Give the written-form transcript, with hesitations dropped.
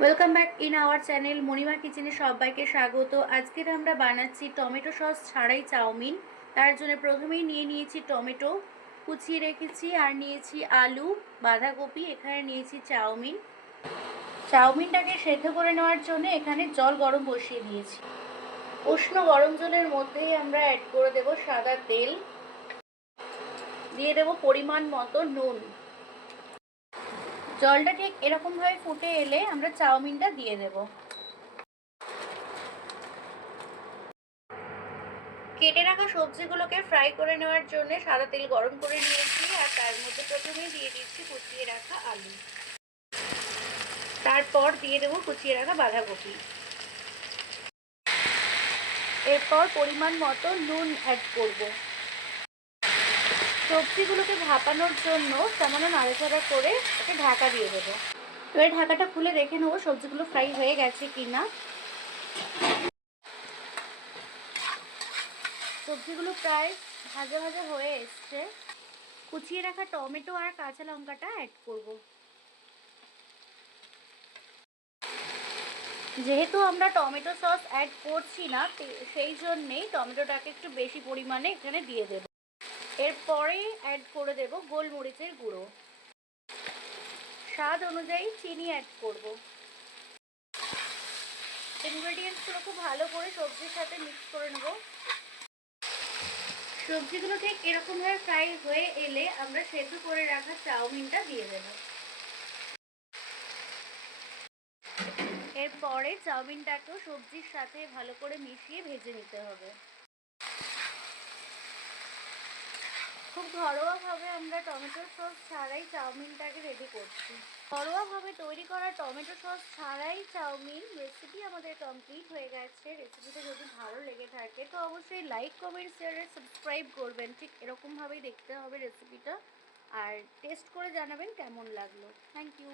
Welcome back in our channel Monima কিচেনে সবাইকে স্বাগত। আজকের আমরা বানাচ্ছি টমেটো সস ছাড়াই চাউমিন। তার জন্য প্রথমেই নিয়ে নিয়েছি টমেটো কুচিয়ে রেখেছি, আর নিয়েছি আলু, বাঁধাকপি, এখানে নিয়েছি চাউমিন। চাউমিনটাকে সেদ্ধ করে নেওয়ার জন্য এখানে জল গরম বসিয়ে দিয়েছি। উষ্ণ গরম জলের মধ্যেই আমরা অ্যাড করে দেব সাদা তেল, দিয়ে দেব পরিমাণ মতো নুন। জলটা ঠিক এরকমভাবে ফুটে এলে আমরা চাউমিনটা দিয়ে দেব। কেটে রাখা সবজিগুলোকে ফ্রাই করে নেওয়ার জন্য সাদা তেল গরম করে নিয়েছি, আর তার মধ্যে প্রথমেই দিয়ে দিচ্ছি কুচিয়ে রাখা আলু, তারপর দিয়ে দেবো কুচিয়ে রাখা বাঁধাকপি, এরপর পরিমাণ মতো নুন অ্যাড করব। সবজিগুলোকে ভাপানোর জন্য সামান্য নাড়াচাড়া করে একটা ঢাকা দিয়ে দেবো। এবার ঢাকাটা খুলে দেখে নেবো সবজিগুলো ফ্রাই হয়ে গেছে কিনা। সবজিগুলো প্রায় ভাজা ভাজা হয়ে এসছে। কুচিয়ে রাখা টমেটো আর কাঁচা লঙ্কাটা অ্যাড করব। যেহেতু আমরা টমেটো সস অ্যাড করছি না, সেই জন্যেই টমেটোটাকে একটু বেশি পরিমাণে এখানে দিয়ে দেব। এরপরে অ্যাড করে দেব গোলমরিচের গুঁড়ো, স্বাদ অনুযায়ী চিনি অ্যাড করব। ইনগ্রেডিয়েন্টসগুলো খুব ভালো করে সবজির সাথে মিক্স করে নেব। সবজিগুলো ঠিক এরকমভাবে ফ্রাই হয়ে এলে আমরা সেদ্ধ করে রাখা চাউমিনটা দিয়ে দেব। এরপরে চাউমিনটাকেও সবজির সাথে ভালো করে মিশিয়ে ভেজে নিতে হবে। খুব ঘরোয়াভাবে আমরা টমেটো সস ছাড়াই চাউমিনটাকে রেডি করছি। ঘরোয়াভাবে তৈরি করা টমেটো সস ছাড়াই চাউমিন রেসিপি আমাদের কমপ্লিট হয়ে গেছে। রেসিপিটা যদি ভালো লেগে থাকে তো অবশ্যই লাইক, কমেন্ট, শেয়ার, সাবস্ক্রাইব করবেন। ঠিক এরকমভাবেই দেখতে হবে রেসিপিটা, আর টেস্ট করে জানাবেন কেমন লাগলো। Thank you.